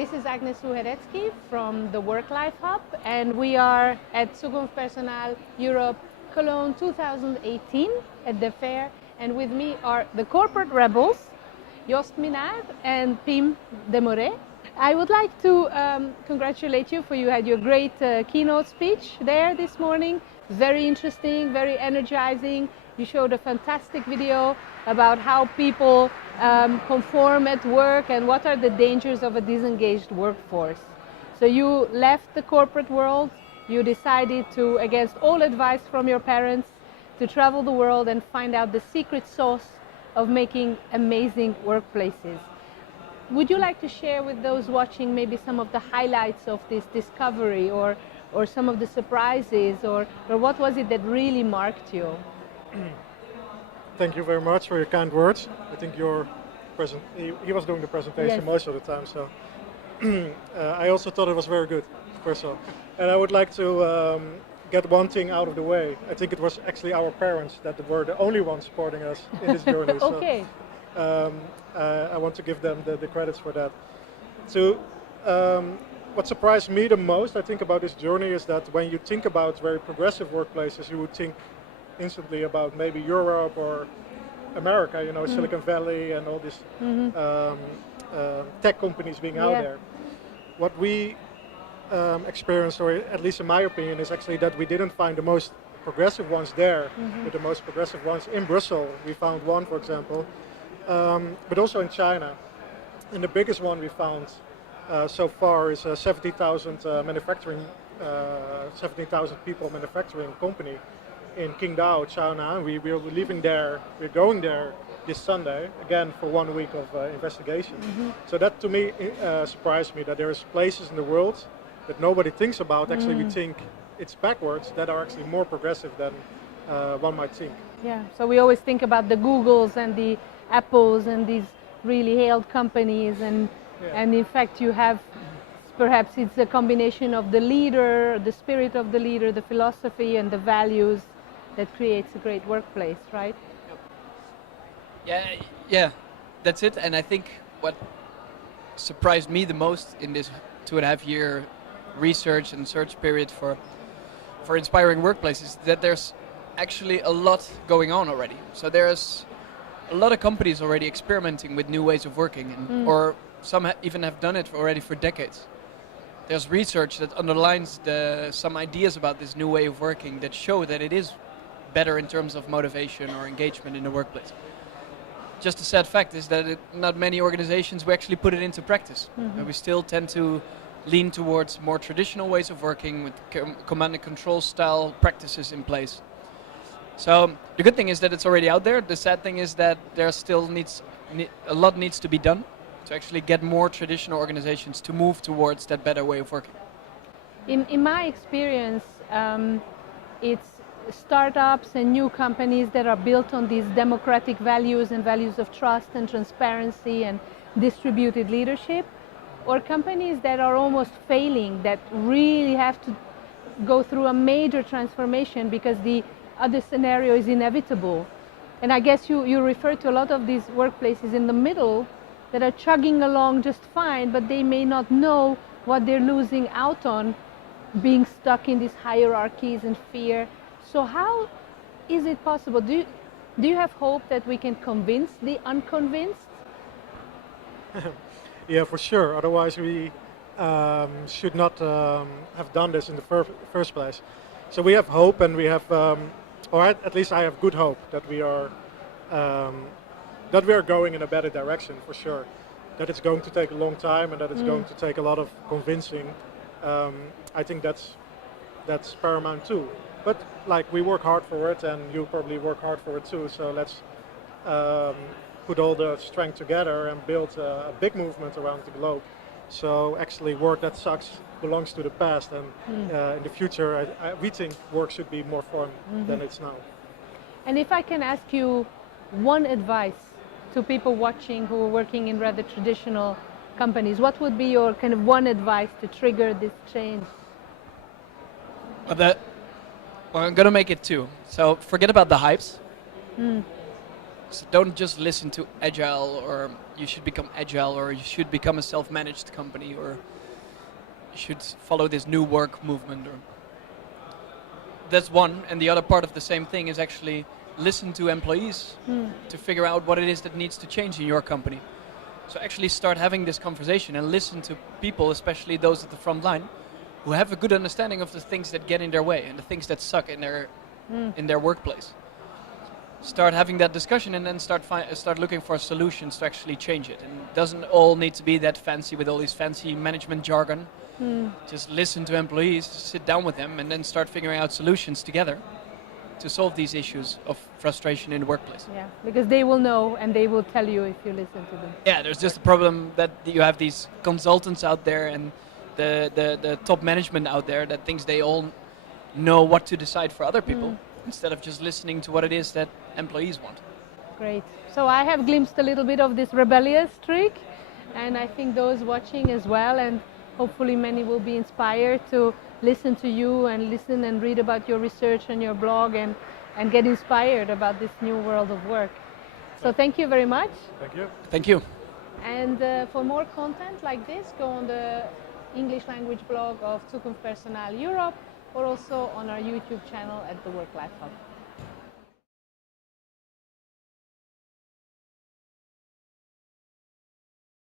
This is Agnes Uhereczky from the WorkLife HUB, and we are at Zukunft Personal Europe Cologne 2018 at the fair. And with me are the corporate rebels, Jost Minard and Pim Demoret. I would like to congratulate you for you had your great keynote speech there this morning. Very interesting, very energizing. You showed a fantastic video about how people conform at work and what are the dangers of a disengaged workforce. So you left the corporate world, you decided to, against all advice from your parents, to travel the world and find out the secret sauce of making amazing workplaces. Would you like to share with those watching maybe some of the highlights of this discovery or some of the surprises or what was it that really marked you? Thank you very much for your kind words. I think he was doing the presentation Yes. most of the time, so I also thought it was very good, first of all. And I would like to get one thing out of the way. I think it was actually our parents that were the only ones supporting us in this journey. Okay. So, I want to give them the credits for that. What surprised me the most, I think, about this journey is that when you think about very progressive workplaces, you would think instantly about maybe Europe or America, you know, Silicon Valley and all these tech companies being out there. What we experienced, or at least in my opinion, is actually that we didn't find the most progressive ones there, but the most progressive ones in Brussels. We found one, for example, but also in China. And the biggest one we found so far is a 70,000 people manufacturing company in Qingdao, China. We're leaving there, we're going there this Sunday, again for 1 week of investigation. So that to me surprised me, that there's places in the world that nobody thinks about, actually we think it's backwards, that are actually more progressive than one might think. Yeah, so we always think about the Googles and the Apples and these really hailed companies and in fact you have, perhaps it's a combination of the leader, the spirit of the leader, the philosophy and the values that creates a great workplace, right? Yeah, that's it. And I think what surprised me the most in this 2.5 year research and search period for inspiring workplaces is that there's actually a lot going on already. So there's a lot of companies already experimenting with new ways of working, or some even have done it already for decades. There's research that underlines some ideas about this new way of working that show that it is better in terms of motivation or engagement in the workplace. Just a sad fact is that not many organizations will actually put it into practice. And we still tend to lean towards more traditional ways of working with command and control style practices in place. So the good thing is that it's already out there. The sad thing is that there still a lot needs to be done to actually get more traditional organizations to move towards that better way of working. In my experience, it's startups and new companies that are built on these democratic values and values of trust and transparency and distributed leadership, or companies that are almost failing, that really have to go through a major transformation because the other scenario is inevitable. And I guess you refer to a lot of these workplaces in the middle that are chugging along just fine, but they may not know what they're losing out on being stuck in these hierarchies and fear. So how is it possible? Do you have hope that we can convince the unconvinced? Yeah, for sure. Otherwise we should not have done this in the first place. So we have hope, and we have, or at least I have good hope that we are going in a better direction, for sure. That it's going to take a long time and that it's going to take a lot of convincing. I think that's paramount too. But like, we work hard for it, and you probably work hard for it too. So let's put all the strength together and build a big movement around the globe. So actually, work that sucks belongs to the past, and in the future, we think work should be more fun than it's now. And if I can ask you one advice to people watching who are working in rather traditional companies, what would be your kind of one advice to trigger this change? Well, I'm going to make it two. So forget about the hypes. So don't just listen to agile, or you should become agile, or you should become a self-managed company, or you should follow this new work movement. Or that's one, and the other part of the same thing is actually listen to employees to figure out what it is that needs to change in your company. So actually start having this conversation and listen to people, especially those at the front line, who have a good understanding of the things that get in their way and the things that suck in their workplace. Start having that discussion and then start looking for solutions to actually change it. And it doesn't all need to be that fancy with all these fancy management jargon. Just listen to employees, sit down with them, and then start figuring out solutions together to solve these issues of frustration in the workplace. Yeah, because they will know and they will tell you if you listen to them. Yeah, there's just a problem that you have these consultants out there and the top management out there that thinks they all know what to decide for other people instead of just listening to what it is that employees want. Great. So I have glimpsed a little bit of this rebellious streak, and I think those watching as well, and hopefully many will be inspired to listen to you and listen and read about your research and your blog and get inspired about this new world of work. So thank you very much. Thank you. Thank you. And for more content like this, go on the English language blog of Zukunft Personal Europe, or also on our YouTube channel at the WorkLife HUB.